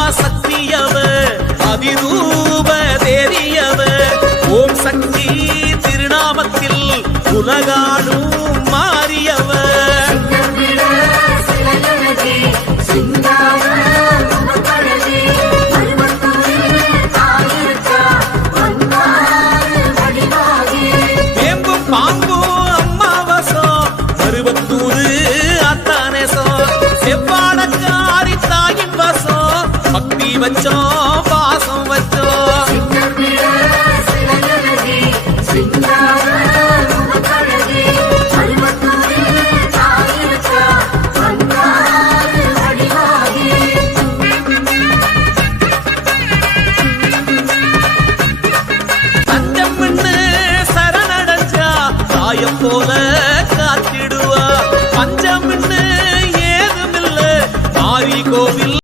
ஆதிபராசக்தியவர் அதிரூப தேவியவர் ஓம் சக்தி திருநாமத்தில் உலகாடும் மாறியவர் வேம்பும் பாம்பும் அம்மாவசம் மருவத்தூரு அத்தானேசம் செவ்வாடக்காரி தாயின் வசம் பக்தி வச்சோம்